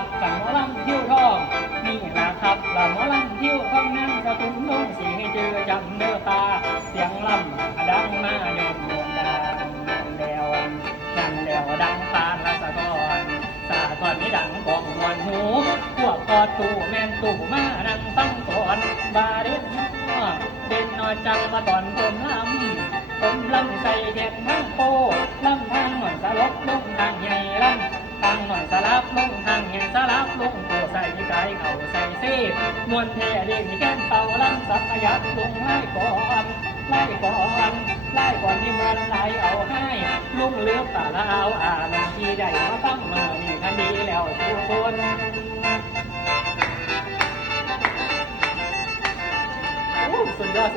ครับกับหมอลำทิวทองนี่ล่ะครับเราหมอลำทิวทองนั่งสกุลลุงสีให้เจอจำเนื้อตาเสียงลำดังมาโยนโยนดานั่นแล้วดังปานละสะท้อนสะท้อนไม่ดังกองมวนหูพวกกอดตู่แม่นตู่มานั่งฟังก่อนบาเด็ดเด่นนอจังมาตอนผมลำใส่แขนทั้งโปลำทางหน่อยสลบลงทางใหญ่ลำทางหน่อยสลับลงทางใหญ่สลับลงโปใส่ไก่เข่าใส่เสีมวนแท่เด้งแก้มเต่าลำสับยัดลงไล่ก่อนที่มันไหลเอาให้ลุงเลือบตาลาวลงที่ใดมาตั้งเมื่อนี่คันดีแล้วทุกคนสุดยอด